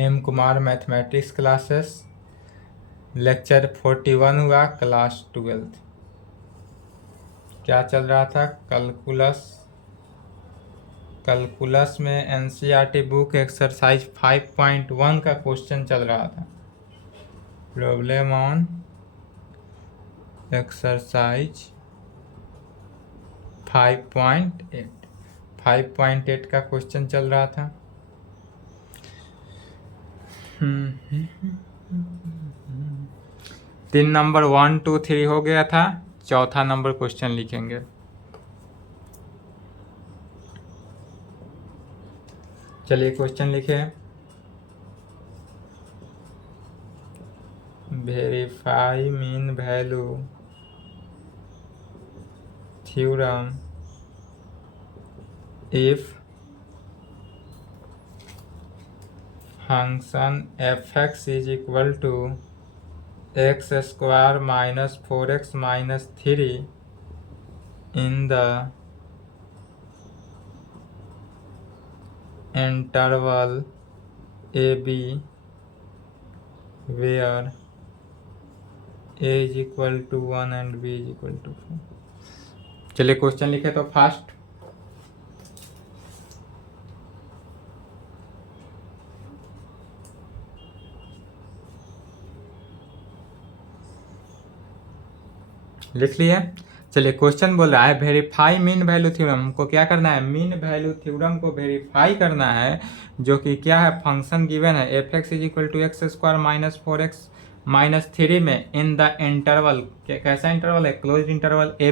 M Kumar mathematics classes lecture 41 हुआ, class 12। क्या चल रहा था? कैलकुलस में एनसीईआरटी बुक एक्सरसाइज 5.1 का क्वेश्चन चल रहा था। प्रॉब्लम ऑन एक्सरसाइज 5.8 का क्वेश्चन चल रहा था। 3 नंबर 1, 2, 3 हो गया था। चौथा नंबर क्वेश्चन लिखेंगे। चलिए क्वेश्चन लिखे। Verify mean value theorem if function f(x) is equal to x square minus 4x minus 3 in the interval ab where a is equal to 1 and b is equal to 4। चलिए question लिखे तो fast. लिख लिए। चलिए question बोल रहा है verify mean value theorem. हमको क्या करना है? मीन वैल्यू थ्योरम को वेरीफाई करना है, जो कि क्या है? फंक्शन गिवन है f(x) is equal to x square minus 4x minus 3 में इन द इंटरवल। कैसा इंटरवल है? क्लोज इंटरवल ए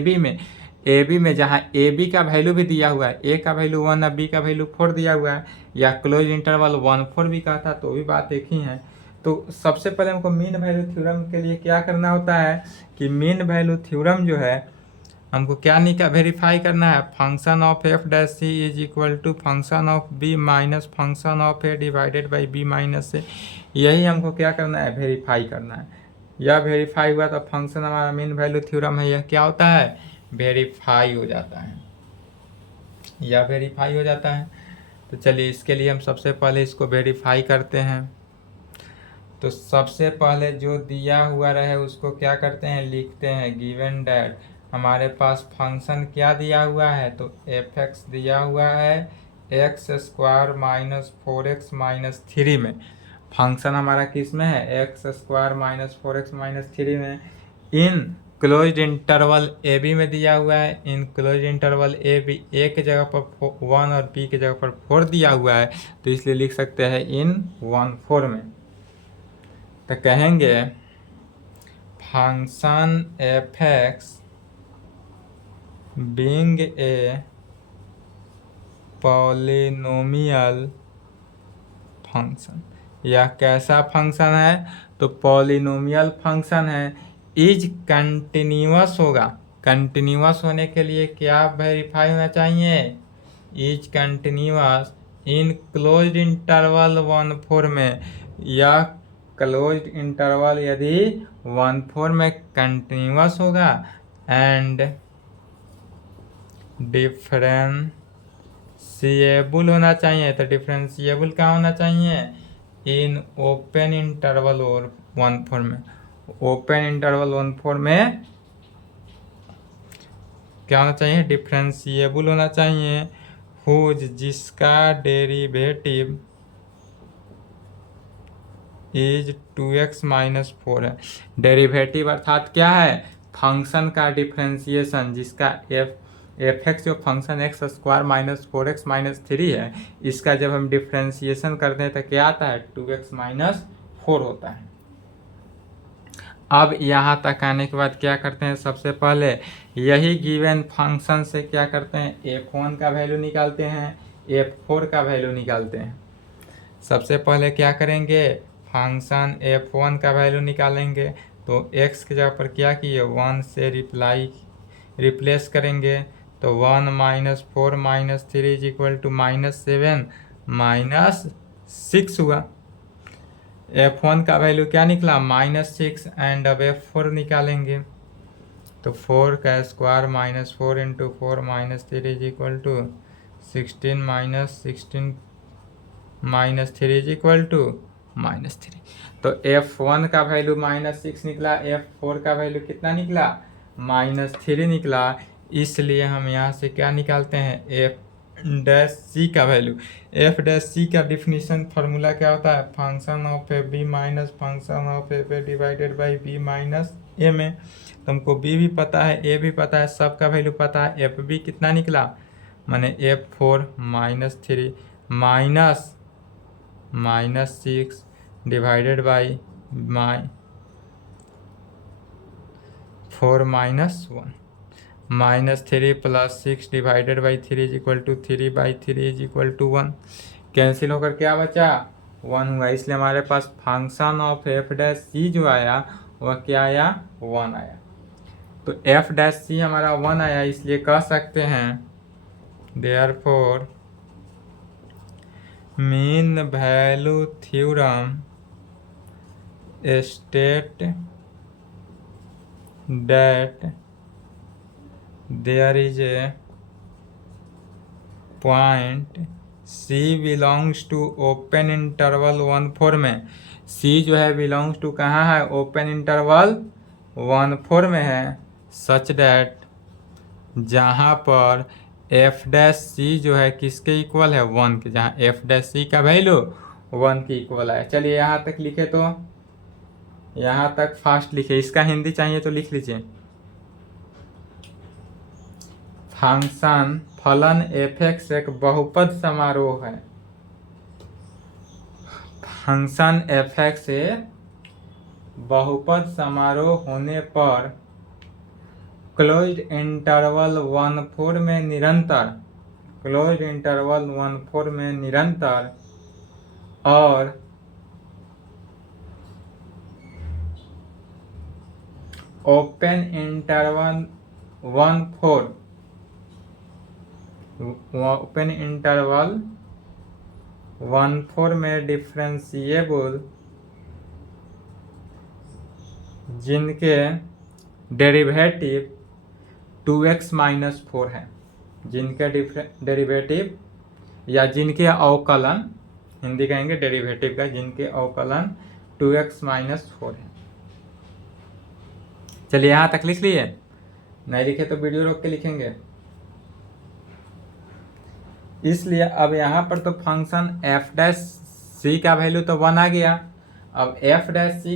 बी में जहाँ ए बी का वैल्यू भी दिया हुआ है, ए का वैल्यू 1 और बी का वैल्यू 4 दिया हुआ है, या क्लोज इंटरवल 1-4 भी कहा था तो भी बात एक ही है। तो सबसे पहले हमको मीन वैल्यू थ्योरम के लिए क्या करना होता है कि मीन वैल्यू थ्योरम जो है हमको क्या वेरीफाई करना है? Function of F dash C is equal to function of B minus function of A divided by B minus A. यही हमको क्या करना है? वेरीफाई करना है। यह वेरीफाई हुआ तो फंक्शन हमारा मीन वैल्यू थ्योरम है, यह क्या होता है? वेरीफाई हो जाता है, यह वेरीफाई हो जाता है। तो चलिए इसके लिए हम सबसे पहले इसको वेरीफाई करते हैं। तो सबसे पहले जो दिया हुआ रहे उसको क्या करते हैं? लिखते हैं गिवन डैट हमारे पास फंक्शन क्या दिया हुआ है? तो f(x) दिया हुआ है x square minus 4x minus 3 में। फंक्शन हमारा किस में है? X square minus 4x minus 3 में in closed interval A B में दिया हुआ है। In closed interval A B A के जगह पर 1 और बी के जगह पर 4 दिया हुआ है, तो इसलिए लिख सकते हैं इन 1-4 में। तो कहेंगे function f(x) being a polynomial function, यह कैसा फंक्शन है? तो पॉलिनोमियल फंक्शन है। इज कंटिन्यूअस होगा। कंटिन्यूअस होने के लिए क्या वेरीफाई होना चाहिए? Is continuous in closed interval 1-4 में। यह क्लोज्ड इंटरवल यदि 1-4 में कंटिन्यूअस होगा एंड डिफरेंशिएबल होना चाहिए। तो डिफरेंशिएबल क्या होना चाहिए? इन ओपन इंटरवल और 1-4 में। ओपन इंटरवल 1-4 में क्या होना चाहिए? डिफरेंशिएबल होना चाहिए। हुज जिसका डेरिवेटिव इज 2x माइनस 4 है। डेरिवेटिव अर्थात क्या है? फंक्शन का डिफ्रेंसिएशन, जिसका f(x) जो function x square minus 4x minus 3 है, इसका जब हम डिफ्रेंसिएशन करते हैं तो क्या आता है? 2x माइनस 4 होता है। अब यहाँ तक आने के बाद क्या करते हैं? सबसे पहले यही गिवन फंक्शन से क्या करते हैं? f1 का वैल्यू निकालते हैं, f4 का वैल्यू निकालते हैं। सबसे पहले क्या करेंगे? फंक्शन f1 का वैल्यू निकालेंगे। तो x की जगह पर क्या किए? 1 से रिप्लेस करेंगे। तो 1 minus 4 minus 3 is equal to -7 minus 6 हुआ। f1 का वैल्यू क्या निकला? -6 एंड अब f4 निकालेंगे। तो 4 का square minus 4 into 4 minus 3 is equal to 16 minus 16 minus 3 is equal to -3। तो F1 का वैल्यू -6 निकला, F4 का वैल्यू कितना निकला, -3 निकला। इसलिए हम यहाँ से क्या निकालते हैं, F' का वैल्यू। F' का डिफिनीशन फार्मूला क्या होता है, function of A B minus function of A पे divided by B minus A में। तो हमको बी भी पता है, ए भी पता है, सब का वैल्यू पता है। एफ बी कितना निकला, माने F4 -3 -6 divided by -4 -1 -3 + 6 divided by 3 is equal to 3/3 is equal to 1। Cancel होकर क्या बचा, 1 हुआ। इसलिए हमारे पास फंक्शन ऑफ F' जो आया वह क्या आया, 1 आया। तो F' हमारा 1 आया, इसलिए कह सकते हैं therefore mean value theorem state that there is a point C belongs to open interval 1/4 में। C जो है बिलोंग्स टू कहाँ है, ओपन इंटरवल 1/4 में है। सच डैट जहाँ पर F' जो है किसके इक्वल है, 1 के, जहाँ F' का वैल्यू 1 के इक्वल है। चलिए यहाँ तक लिखे, तो यहाँ तक फास्ट लिखे, इसका हिंदी चाहिए तो लिख लीजिए। फंक्शन फलन f(x) एक बहुपद समारोह है। फंक्शन f(x) बहुपद समारोह होने पर क्लोज्ड इंटरवल 1/4 में निरंतर, क्लोज्ड इंटरवल 1/4 में निरंतर और ओपन इंटरवल 1/4, ओपन इंटरवल 1/4 में डिफरेंशिएबल जिनके डेरिवेटिव 2x - 4 है, जिनके डेरिवेटिव या जिनके अवकलन, हिंदी कहेंगे डेरिवेटिव का, जिनके अवकलन 2x - 4 है। चलिए यहाँ तक लिख लिए, नहीं लिखे तो वीडियो रोक के लिखेंगे। इसलिए अब यहाँ पर तो फंक्शन F' का वैल्यू तो 1 आ गया। अब F'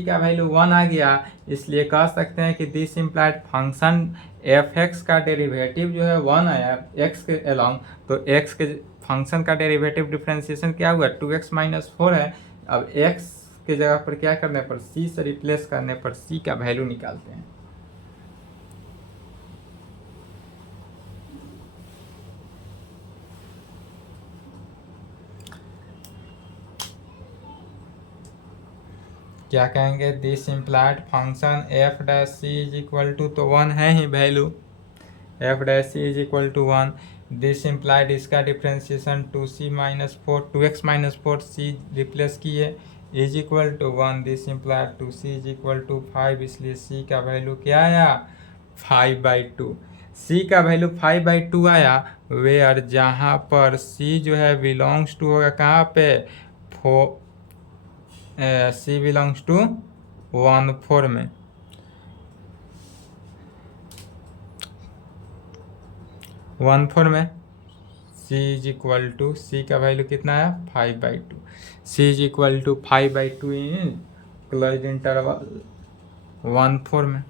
का वैल्यू 1 आ गया, इसलिए कह सकते हैं कि दिस इम्प्लाइड फंक्शन f(x) का डेरिवेटिव जो है 1 आया x के अलोंग। तो x के फंक्शन का डेरिवेटिव डिफरेंशिएशन क्या हुआ, 2x - 4 है। अब x के जगह पर क्या करने पर, c से रिप्लेस करने पर c का वैल्यू निकालते हैं। क्या कहेंगे, this implied function F' is equal to, तो 1 है ही value, F' is equal to 1। This implied इसका डिफ्रेंशिएशन 2x - 4 c रिप्लेस किए is equal to 1। This implied 2c is equal to 5, इसलिए c का वैल्यू क्या आया, 5/2। c का वैल्यू 5/2 आया, वेयर जहाँ पर c जो है बिलोंग्स टू होगा कहाँ पे, C बिलोंग्स टू 1/4 में। C is equal to, C का वैल्यू कितना है, 5/2। C is equal to 5/2 in closed interval 1/4 में।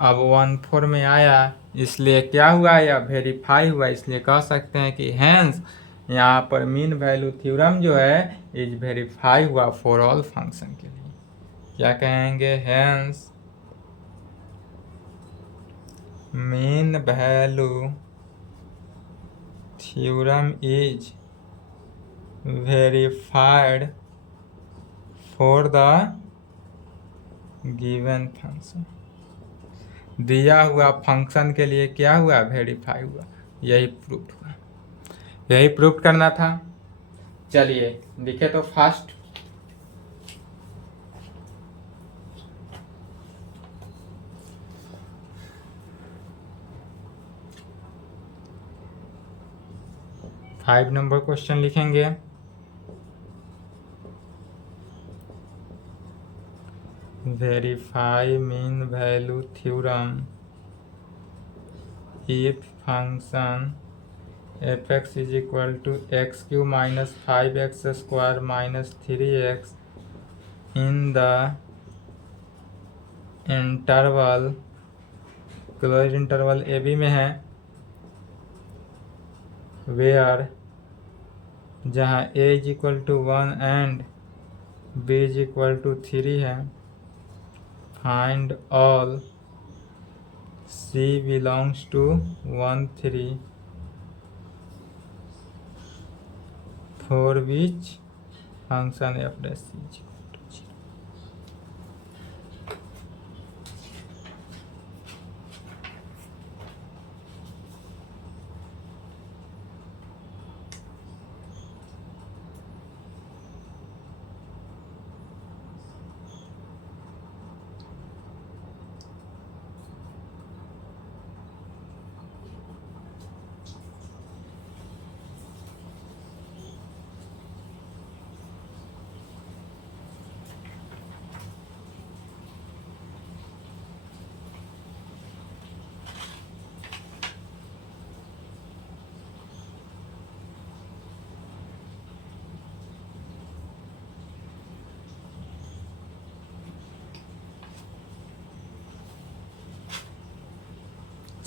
अब 1/4 में आया, इसलिए क्या हुआ, या वेरीफाई हुआ, इसलिए कह सकते हैं कि हैंस यहाँ पर मीन वैल्यू थ्योरम जो है इज वेरीफाई हुआ फॉर ऑल फंक्शन के लिए। क्या कहेंगे, hence mean value theorem is verified for the given function. दिया हुआ फंक्शन के लिए क्या हुआ, वेरीफाई हुआ। यही प्रूफ हुआ, यही प्रूफ करना था। चलिए लिखे तो फास्ट। फाइव नंबर क्वेश्चन लिखेंगे। verify mean value theorem if function fx is equal to x cube minus 5x square minus 3x in the interval close interval A B में है वेयर जहाँ a is equal to 1 and b is equal to 3 है find all c belongs to 1 3 for which function f dash c is equal to 0।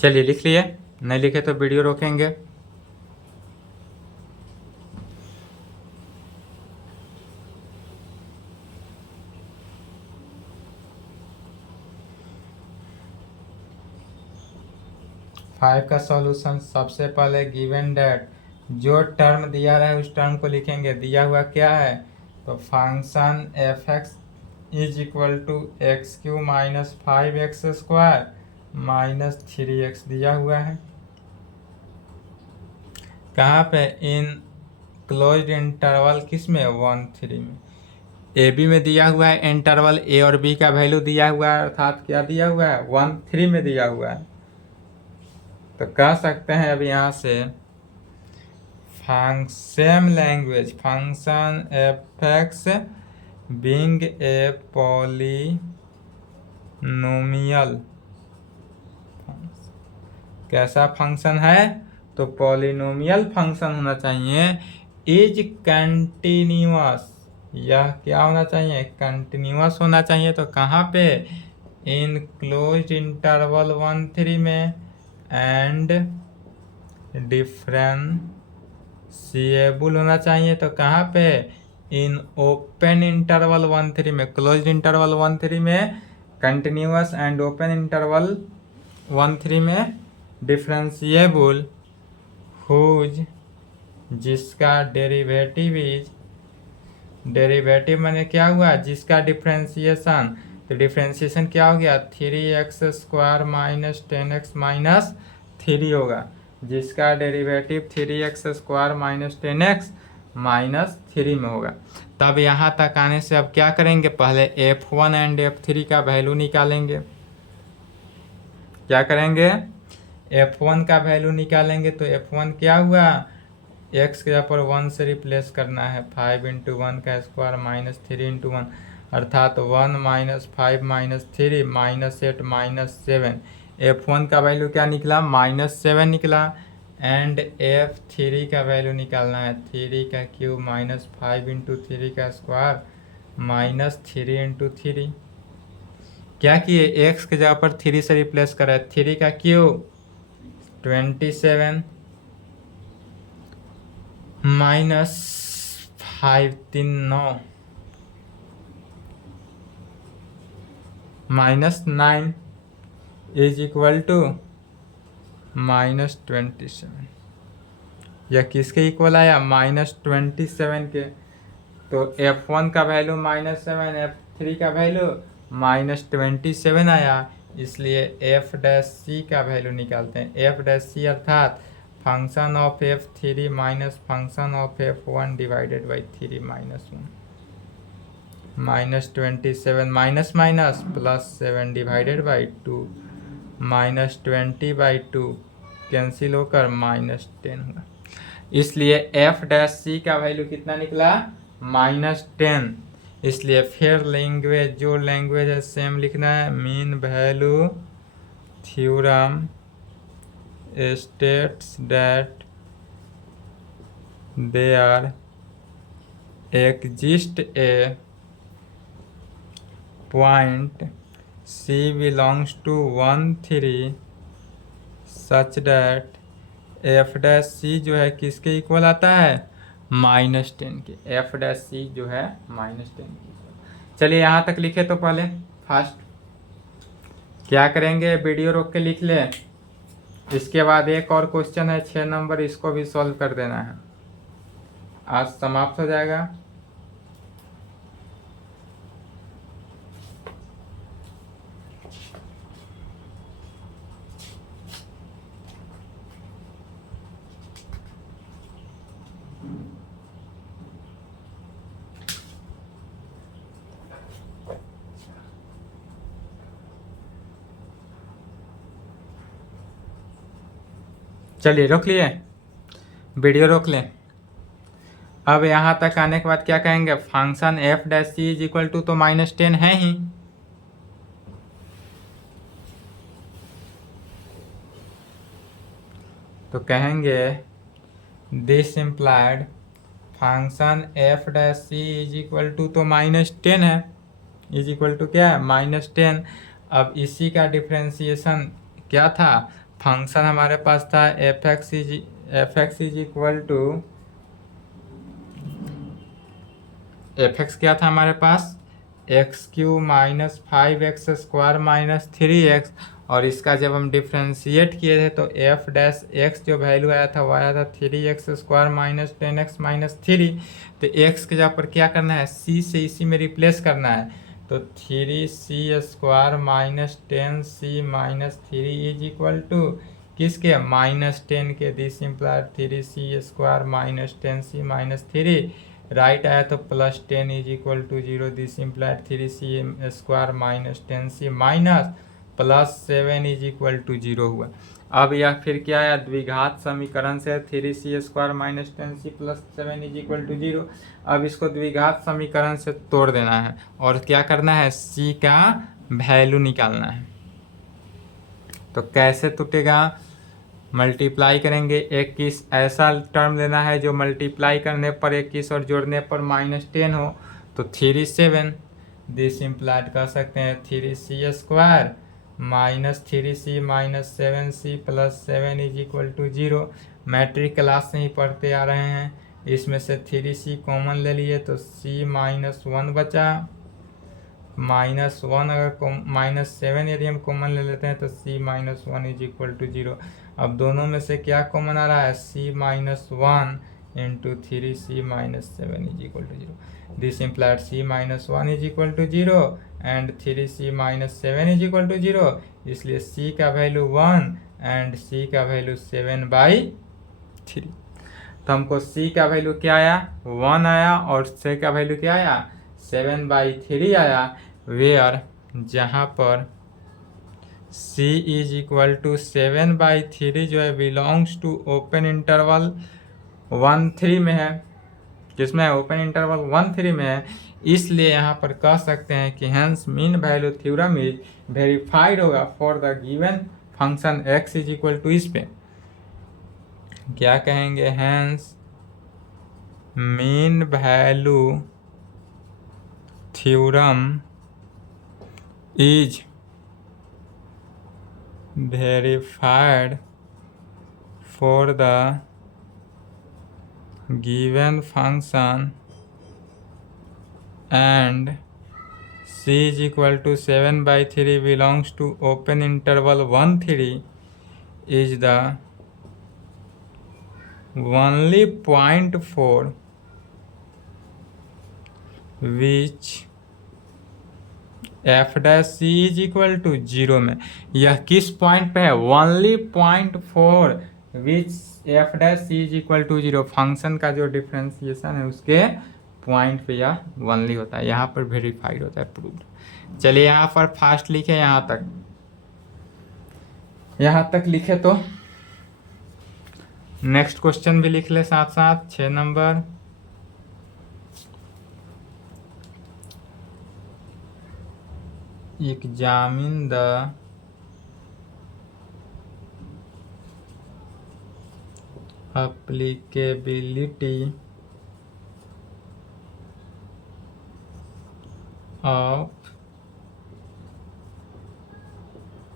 चलिए लिख लिए, नहीं लिखे तो वीडियो रोकेंगे। फाइव का सॉल्यूशन सबसे पहले गिवन डेट जो टर्म दिया रहा है उस टर्म को लिखेंगे। दिया हुआ क्या है तो function f x is equal to x cube minus 5x स्क्वायर माइनस 3x दिया हुआ है। कहाँ पे इन क्लोज्ड इंटरवल किस में 1 3 में। ए बी में दिया हुआ है इंटरवल ए और बी का वैल्यू दिया हुआ है अर्थात क्या दिया हुआ है 1 3 में दिया हुआ है। तो कह सकते हैं अब यहाँ से same language function f x being a polynomial कैसा फंक्शन है तो पॉलिनोमियल फंक्शन होना चाहिए इज कंटिन्यूअस। यह क्या होना चाहिए कंटिन्यूअस होना चाहिए। तो कहाँ पे इन क्लोज्ड इंटरवल 1 3 में एंड डिफरेंशिएबल होना चाहिए। तो कहाँ पे इन ओपन इंटरवल 1 3 में क्लोज्ड इंटरवल 1 3 में कंटिन्यूअस एंड ओपन इंटरवल 1 3 में डिफरेंशिएबल हुज जिसका डेरिवेटिव मैंने क्या हुआ जिसका डिफरेंशिएशन। तो डिफरेंशिएशन क्या हो गया 3x square minus 10x minus 3 होगा जिसका derivative 3x square minus 10x minus 3 में होगा। तब यहाँ तक आने से अब क्या करेंगे पहले f1 एंड f3 का वैल्यू निकालेंगे। क्या करेंगे f1 का वैल्यू निकालेंगे। तो f1 क्या हुआ x के ऊपर 1 से रिप्लेस करना है 5 इंटू 1 का स्क्वायर माइनस 3 इंटू 1 अर्थात 1 minus 5 minus 3 minus 8 minus 7। f1 का वैल्यू क्या निकला -7 निकला एंड f3 का वैल्यू निकालना है 3 का क्यूब माइनस 5 इंटू 3 का स्क्वायर माइनस 3 इंटू 3। क्या किए x के जगह पर 3 से रिप्लेस करें 3 का cube 27 minus 5 3 9 minus 9 is equal to minus 27। यह किसके इक्वल आया माइनस 27 के। तो f1 का वैल्यू -7 f3 का वैल्यू -27 आया इसलिए f डैश सी का वैल्यू निकालते हैं। f डैश सी अर्थात function of f3 minus function of f1 divided by 3 minus 1 -27 minus minus plus 7 divided by 2 -20/2 cancel होकर -10 होगा। इसलिए f डैश सी का वैल्यू कितना निकला -10। इसलिए फिर लैंग्वेज जो लैंग्वेज है सेम लिखना है। Mean value theorem states that there exist a point C belongs to 1 3 such that f dash C जो है किसके इक्वल आता है, -10 के। f डैश सी जो है -10 के। चलिए यहाँ तक लिखे तो पहले फास्ट क्या करेंगे, वीडियो रोक के लिख ले। इसके बाद एक और क्वेश्चन है 6 नंबर, इसको भी सॉल्व कर देना है, आज समाप्त हो जाएगा। चलिए रोक लिए, वीडियो रोक लें। अब यहाँ तक आने के बाद क्या कहेंगे, function f dash C is equal to तो -10 है ही, तो कहेंगे this implied function f dash C is equal to तो -10 है, इज इक्वल टू क्या है, -10। अब इसी का डिफ्रेंसिएशन क्या था, फंक्शन हमारे पास था f x is equal to, f x क्या था हमारे पास, x³ -5x² -3x, और इसका जब हम डिफ्रेंशिएट किए थे तो एफ डैश एक्स जो वैल्यू आया था वो आया था 3x² -10x -3। तो x के जगह पर क्या करना है, c से इसी में रिप्लेस करना है, तो 3c² -10c -3 is equal to किसके, -10 के। This implied 3c² -10c -3 right आया तो +10 is equal to 0। This implied 3c² -10c +7 is equal to 0 हुआ। अब यह फिर क्या है, द्विघात समीकरण से 3c² -10c +7 is equal to 0। अब इसको द्विघात समीकरण से तोड़ देना है और क्या करना है, c का वैल्यू निकालना है। तो कैसे टूटेगा, मल्टीप्लाई करेंगे, 21 ऐसा टर्म लेना है जो मल्टीप्लाई करने पर 21 और जोड़ने पर -10 हो, तो 3 7। दिस इम्प्लाइड कर सकते हैं 3c² -3c -7c +7 is equal to 0। Matric class से ही पढ़ते आ रहे हैं, इसमें से 3c कॉमन ले लिए तो c -1 बचा, -1 अगर -7 यदि हम कॉमन ले लेते हैं तो c -1 इज इक्वल टू 0। अब दोनों में से क्या कॉमन आ रहा है, c -1 into 3c -7 is equal to 0। This implied c -1 is equal to 0 and 3c -7 is equal to 0, इसलिए c का वैल्यू 1 एंड c का वैल्यू 7/3। तो हमको c का वैल्यू क्या आया, 1 आया, और c का वैल्यू क्या आया, 7/3 आया। वेयर जहाँ पर c इज इक्वल टू 7/3 जो है बिलोंग्स टू ओपन इंटरवल 1 3 में है, किसमें है, ओपन इंटरवल 1 3 में है, इसलिए यहाँ पर कह सकते हैं कि hence mean value theorem is verified होगा for the given function x is equal to, इस पे क्या कहेंगे, hence mean value theorem is verified for the given function and c is equal to 7/3 belongs to open interval 1 3 is the only point for which f dash C is equal to 0 में, यह किस point पे है, only point for which f dash C is equal to 0, function का जो differentiation है उसके point पे यह ओनली होता है, यहाँ पर वेरीफाइड होता है, प्रूव्ड। चलिए यहाँ पर फास्ट लिखे, यहाँ तक लिखे तो नेक्स्ट क्वेश्चन भी लिख ले साथ साथ, 6 number. examine the applicability of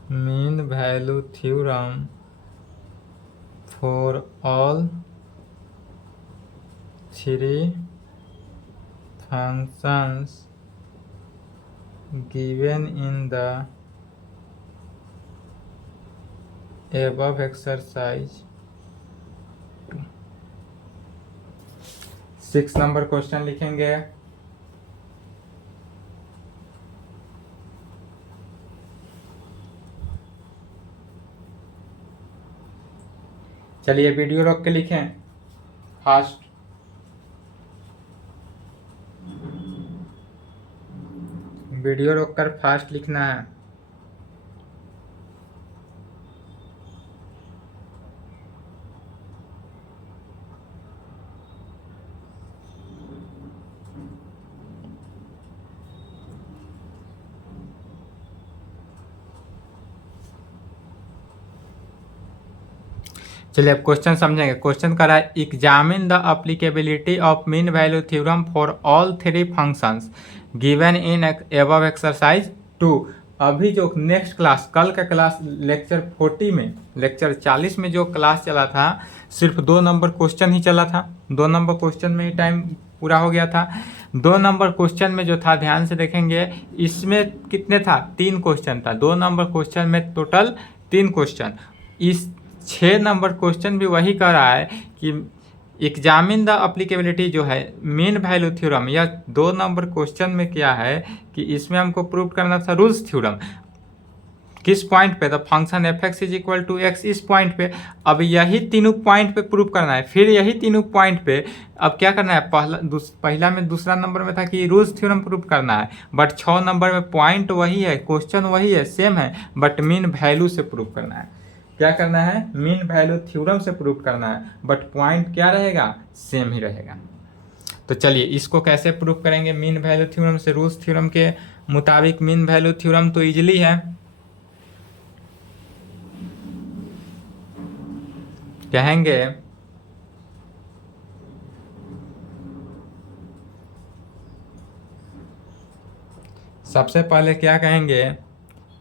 mean value theorem for all three functions given in the above exercise। 6 number question लिखेंगे। चलिए वीडियो रोक के लिखें फास्ट। वीडियो रोककर फास्ट लिखना है। चलिए अब क्वेश्चन समझेंगे। क्वेश्चन कर रहा है examine the applicability of mean value theorem for all three functions given in above exercise 2। अभी जो नेक्स्ट क्लास कल का क्लास लेक्चर 40 में लेक्चर 40 में जो क्लास चला था सिर्फ 2 नंबर क्वेश्चन ही चला था। 2 नंबर क्वेश्चन में ही टाइम पूरा हो गया था। 2 नंबर क्वेश्चन में जो था ध्यान से देखेंगे इसमें कितने था 3 क्वेश्चन था। 2 नंबर क्वेश्चन में टोटल 3 क्वेश्चन। इस 6 नंबर क्वेश्चन भी वही कह रहा है कि एग्जामिन द अप्लीकेबिलिटी जो है मीन वैल्यू थ्योरम। यह 2 नंबर क्वेश्चन में क्या है कि इसमें हमको प्रूव करना था रूल्स थ्योरम। किस पॉइंट पे? The function f x is equal to x, इस पॉइंट पे। अब यही तीनों पॉइंट पे प्रूव करना है। फिर यही तीनों पॉइंट पे अब क्या करना है, पहला में दूसरा नंबर में था कि रूल्स थ्योरम प्रूव करना है, बट 6 नंबर में पॉइंट वही है, क्वेश्चन वही है, सेम है, बट मीन वैल्यू से प्रूव करना है। क्या करना है? मीन वैल्यू थ्योरम से प्रूव करना है, बट पॉइंट क्या रहेगा? सेम ही रहेगा। तो चलिए इसको कैसे प्रूव करेंगे मीन वैल्यू थ्योरम से? रूल्स थ्योरम के मुताबिक मीन वैल्यू थ्योरम तो इजीली है। कहेंगे सबसे पहले क्या कहेंगे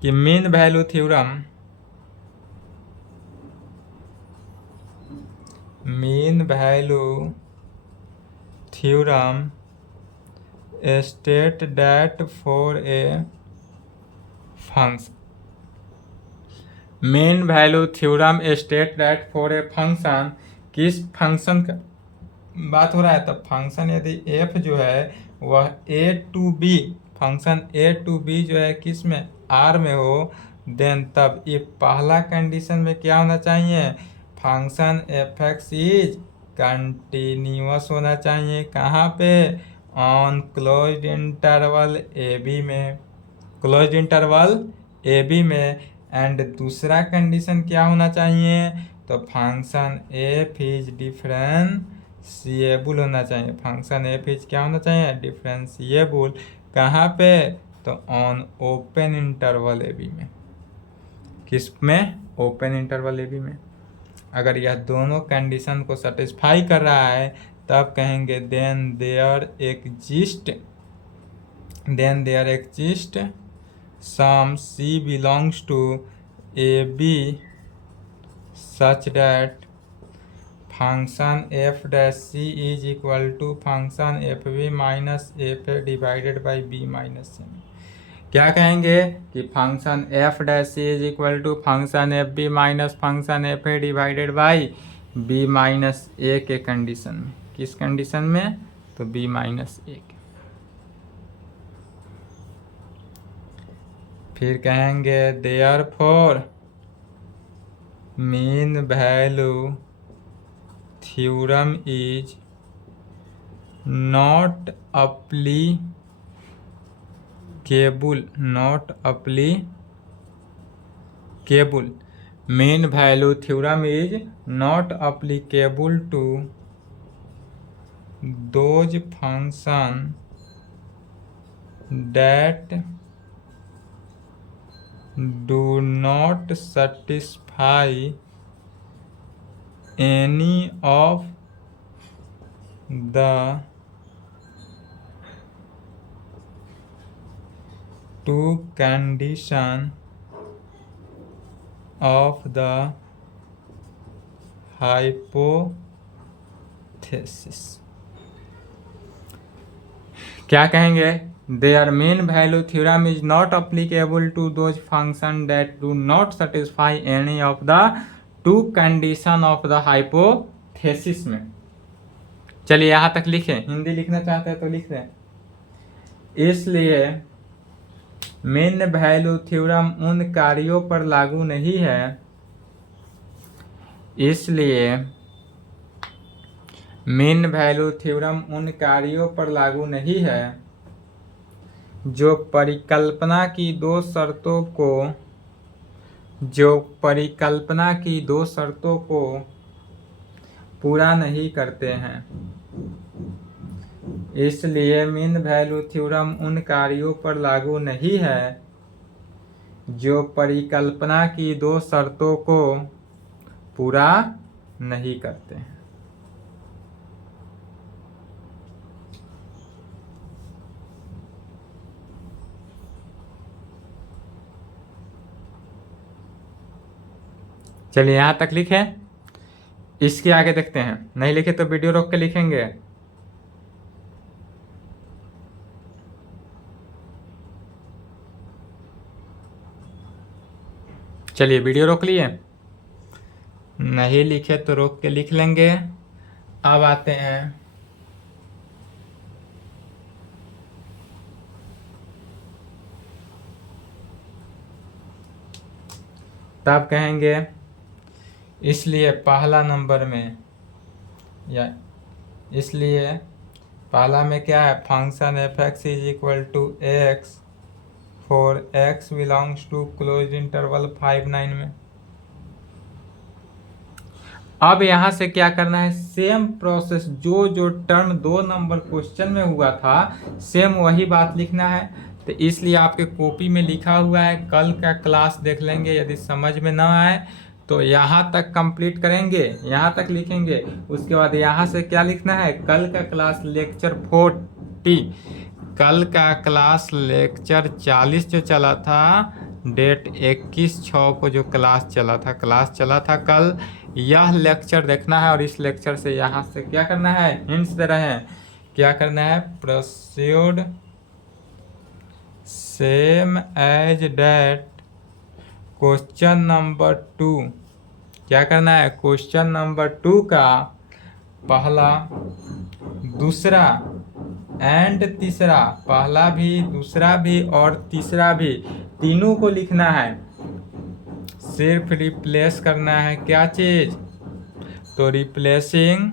कि mean value theorem state that for a function. Mean value theorem state that for a function, किस फंक्शन का बात हो रहा है? तो फंक्शन यदि एफ जो है वह A to B, function A to B जो है किस में? आर में हो, देन तब ये पहला कंडीशन में क्या होना चाहिए? Function f x is continuous होना चाहिए। कहाँ पे? On closed interval A B में, क्लोज्ड इंटरवल ए बी में। एंड दूसरा कंडीशन क्या होना चाहिए? तो फंक्शन एफ इज डिफरेंशिएबल होना चाहिए। फंक्शन एफ इज क्या होना चाहिए? डिफरेंशिएबल। कहाँ पे? तो on open interval A B में। किस में? ओपन इंटरवल ए बी में। अगर यह दोनों कंडीशन को सेटिस्फाई कर रहा है तब कहेंगे then there exist some C belongs to AB such that function f dash C is equal to function fb minus f divided by b minus c। क्या कहेंगे कि function f dash c is equal to function F B minus function F A divided by B minus A के condition में। किस condition में? तो B minus A के। फिर कहेंगे therefore mean value theorem is not applicable mean value theorem is not applicable to those function that do not satisfy any of the two condition of the hypothesis। क्या कहेंगे? There mean value theorem is not applicable to those function that do not satisfy any of the two condition of the hypothesis में। चलिए यहाँ तक लिखें, हिंदी लिखना चाहते हैं तो लिख दें। इसलिए मेन वैल्यू थ्योरम उन कार्यों पर लागू नहीं है, इसलिए मेन वैल्यू थ्योरम उन कार्यों पर लागू नहीं है जो परिकल्पना की दो शर्तों को पूरा नहीं करते हैं। इसलिए मेन वैल्यू थ्योरम उन कार्यों पर लागू नहीं है जो परिकल्पना की दो शर्तों को पूरा नहीं करते हैं। चलिए यहाँ तक लिखें, इसके आगे देखते हैं। नहीं लिखे तो वीडियो रोक के लिखेंगे। चलिए वीडियो रोक लिए, नहीं लिखे तो रोक के लिख लेंगे। अब आते हैं तब कहेंगे, इसलिए पहला नंबर में या इसलिए पहला में क्या है, function f x is equal to x for x belongs to close interval 5-9 में। अब यहाँ से क्या करना है, सेम प्रोसेस जो टर्म 2 नंबर क्वेश्चन में हुआ था सेम वही बात लिखना है। तो इसलिए आपके कॉपी में लिखा हुआ है, कल का क्लास देख लेंगे। यदि समझ में ना आए तो यहाँ तक कंप्लीट करेंगे, यहाँ तक लिखेंगे। उसके बाद यहाँ से क्या लिखना है, कल का क्लास लेक्चर 40, कल का क्लास लेक्चर 40 जो चला था, डेट 21/6 को जो क्लास चला था कल, यह लेक्चर देखना है। और इस लेक्चर से यहाँ से क्या करना है, हिंट्स दे रहे हैं, क्या करना है, proceed same as that question number 2। क्या करना है, क्वेश्चन नंबर 2 का पहला, दूसरा एंड तीसरा, पहला भी, दूसरा भी और तीसरा भी, तीनों को लिखना है। सिर्फ रिप्लेस करना है क्या चीज, तो replacing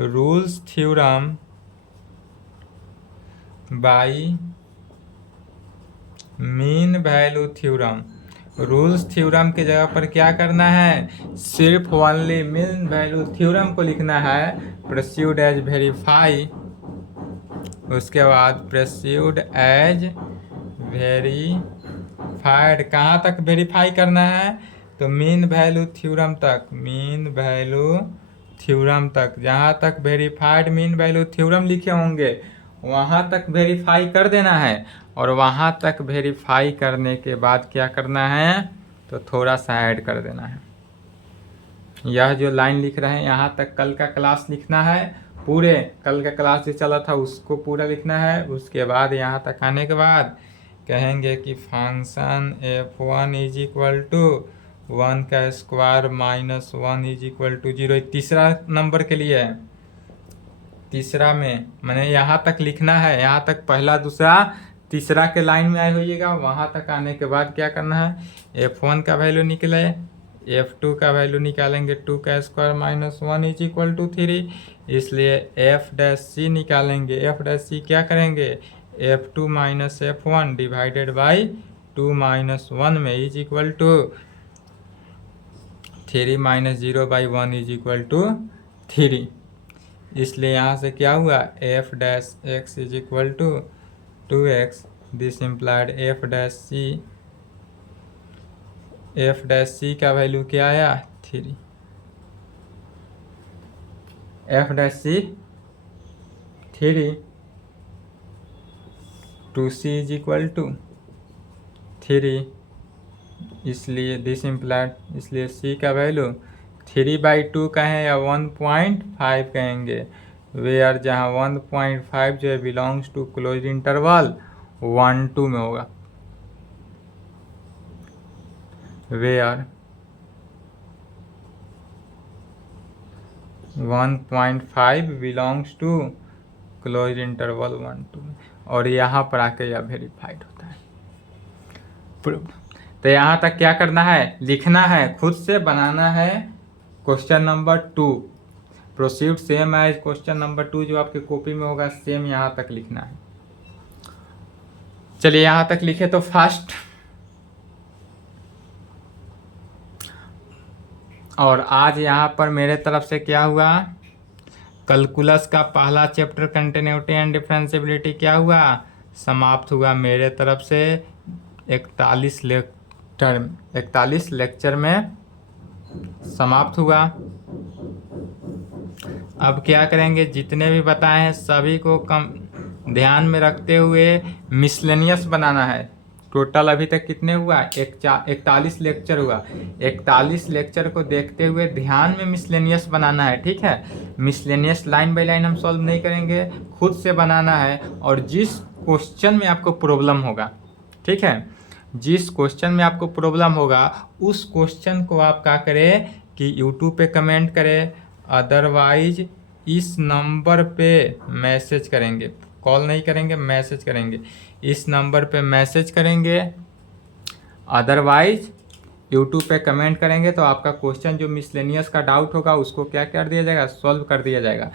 rules theorem by mean value theorem. Rules theorem की जगह पर क्या करना है, सिर्फ ओनली मीन वैल्यू थ्योरम को लिखना है। प्रोसीड एज वेरीफाई, उसके बाद प्रोसीड एज वेरीफाइड। कहाँ तक वेरीफाई करना है, तो मीन वैल्यू थ्योरम तक, मीन वैल्यू थ्योरम तक। जहाँ तक वेरीफाइड मीन वैल्यू थ्योरम लिखे होंगे वहाँ तक वेरीफाई कर देना है। और वहाँ तक वेरीफाई करने के बाद क्या करना है, तो थोड़ा सा ऐड कर देना है। यह जो लाइन लिख रहे हैं यहाँ तक कल का क्लास लिखना है, पूरे कल का क्लास जो चला था उसको पूरा लिखना है। उसके बाद यहाँ तक आने के बाद कहेंगे कि function f1 is equal to 1 का square minus 1 is equal to 0। तीसरा नंबर के लिए है, तीसरा में मैंने यहाँ तक लिखना है, यहाँ तक पहला दूसरा तीसरा के लाइन में आए होइएगा। वहाँ तक आने के बाद क्या करना है, f1 का वैल्यू निकले, f2 का वैल्यू निकालेंगे 2 का square minus 1 is equal to 3। इसलिए f' निकालेंगे, f' क्या करेंगे, f2 minus f1 divided by 2 minus 1 में is equal to 3 minus 0 by 1 is equal to 3। इसलिए यहाँ से क्या हुआ, f' x is equal to 2x। This implied f' F dash C का वैल्यू क्या आया 3, F dash C 3, two C is equal to 3, इसलिए दिस इम्प्लाइड, इसलिए सी का वैल्यू 3/2 कहें या 1.5 कहेंगे, वेयर जहाँ 1.5 जो है बिलोंग्स टू क्लोज इंटरवल 1-2 में होगा, where 1.5 belongs to close interval 1-2 में, और यहाँ पर आके यह वेरीफाइड होता है प्रूव। तो यहाँ तक क्या करना है, लिखना है, खुद से बनाना है question number 2, proceed same as question number 2 जो आपके कॉपी में होगा, सेम यहाँ तक लिखना है। चलिए यहाँ तक लिखे तो फास्ट। और आज यहाँ पर मेरे तरफ से क्या हुआ, कैलकुलस का पहला चैप्टर कंटिन्यूटी एंड डिफरेंशियबिलिटी क्या हुआ, समाप्त हुआ मेरे तरफ से 41 लेक्चर में समाप्त हुआ। अब क्या करेंगे, जितने भी बताए हैं सभी को कम ध्यान में रखते हुए मिसलेनियस बनाना है। टोटल अभी तक कितने हुआ, 41 लेक्चर हुआ, 41 लेक्चर को देखते हुए ध्यान में मिसलेनियस बनाना है, ठीक है। मिसलेनियस लाइन बाय लाइन हम सॉल्व नहीं करेंगे, खुद से बनाना है, और जिस क्वेश्चन में आपको प्रॉब्लम होगा, ठीक है, जिस क्वेश्चन में आपको प्रॉब्लम होगा उस क्वेश्चन को आप क्या करें कि यूट्यूब पे कमेंट करें, अदरवाइज इस नंबर पे मैसेज करेंगे, कॉल नहीं करेंगे, मैसेज करेंगे, इस नंबर पे मैसेज करेंगे, अदरवाइज यूट्यूब पे कमेंट करेंगे, तो आपका क्वेश्चन जो मिसलेनियस का डाउट होगा उसको क्या कर दिया जाएगा, सॉल्व कर दिया जाएगा।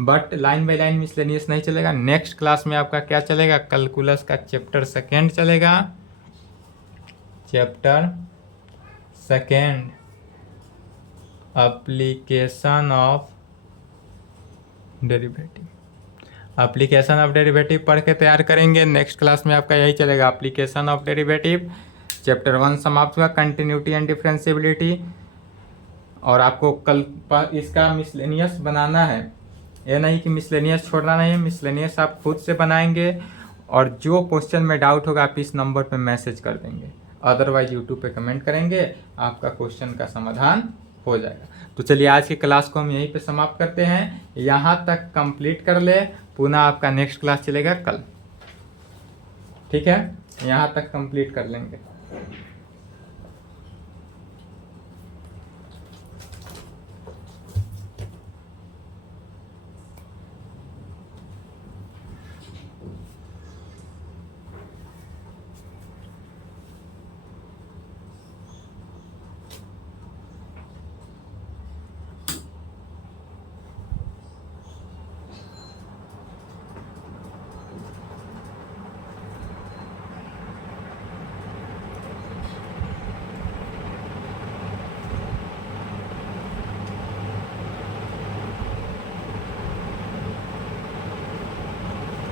But line by line miscellaneous नहीं चलेगा। नेक्स्ट क्लास में आपका क्या चलेगा, कैलकुलस का चैप्टर सेकेंड चलेगा, chapter second application of derivative, application of derivative पढ़ के तैयार करेंगे। नेक्स्ट क्लास में आपका यही चलेगा, एप्लीकेशन ऑफ डेरिवेटिव, चैप्टर 1 समाप्त हुआ, कंटिन्यूटी एंड डिफरेंशियबिलिटी। और आपको कल इसका मिसलेनियस बनाना है, ये नहीं कि मिसलेनियस छोड़ना नहीं है, मिसलेनियस आप खुद से बनाएंगे, और जो क्वेश्चन में डाउट होगा आप इस नंबर पे मैसेज कर देंगे, अदरवाइज यूट्यूब पे कमेंट करेंगे, आपका क्वेश्चन का समाधान हो जाएगा। तो चलिए आज की क्लास को हम यहीं पे समाप्त करते हैं, यहाँ तक कंप्लीट कर ले, पुनः आपका नेक्स्ट क्लास चलेगा कल, ठीक है, यहाँ तक कंप्लीट कर लेंगे।